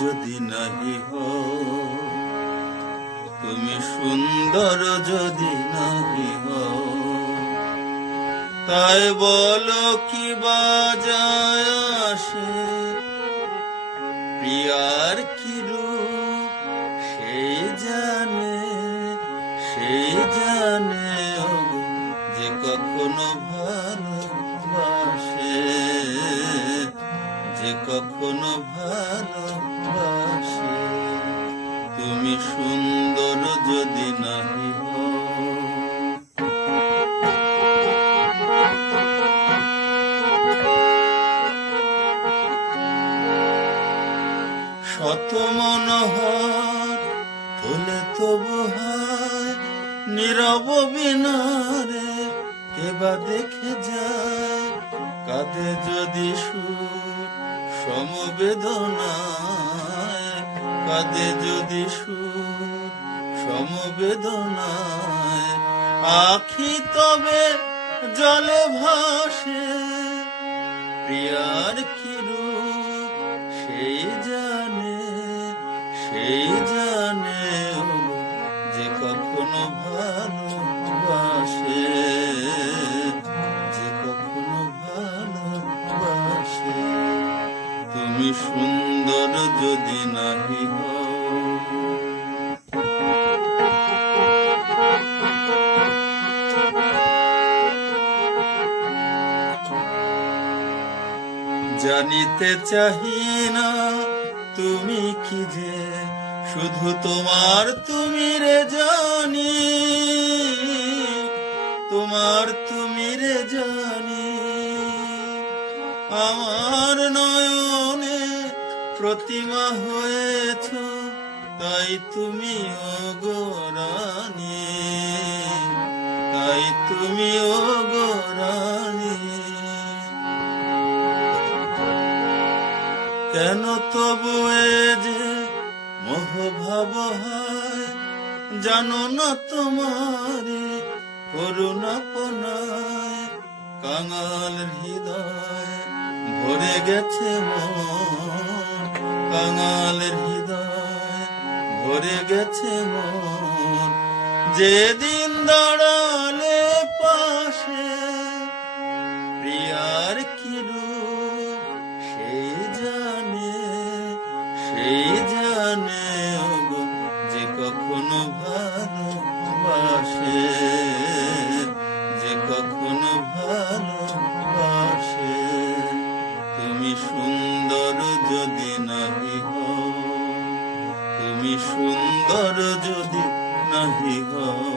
যদি নাহি হও, তুমি সুন্দর যদি নাহি হও, তাই বলো কি বাজায় আসে, প্রিয়ার কি রূপ সেই জানে, সেই জানে যে কখনো ভালোবাসে, যে কখনো ভালোবাসে। তুমি সুন্দর যদি নাহি হও, শত মনোহর হলে তবু হয় নীরব বিনারে, কেবা দেখে যায় কাঁদে যদি সুর সমবেদনায়, কাঁদে যদি সুর সমবেদনায়, আখি তবে জলে ভাসে, প্রিয়ার কি রূপ সেই জানে, সেই জানে যে কখনো ভালোবাসে, যে কখনো ভালোবাসে। তুমি সুন্দর যদি নাহি হও, জানিতে চাহি না তুমি কি যে, শুধু তোমার তুমি রে জানি, তোমার তুমি রে জানি। আমার নয়নে প্রতিমা হয়েছ, তাই তুমি ওগো রানী, তাই তুমি ওগো রানী। কেন তবু এ যে মোহ ভাব হয়, জানো না তোমারে করুণা পনায়, কাঙাল হৃদয় ভরে গেছে মন, কাঙাল হৃদয় ভরে গেছে মন। যেদিন দাঁড়ালে পাশে, প্রিয়ার কি রূপ সেই জানে, সেই জানে যে কখনো ভালোবাসে, যে কখনো ভালোবাসে। তুমি সুন্দর যদি নাহি হও, তুমি সুন্দর যদি নাহি হও।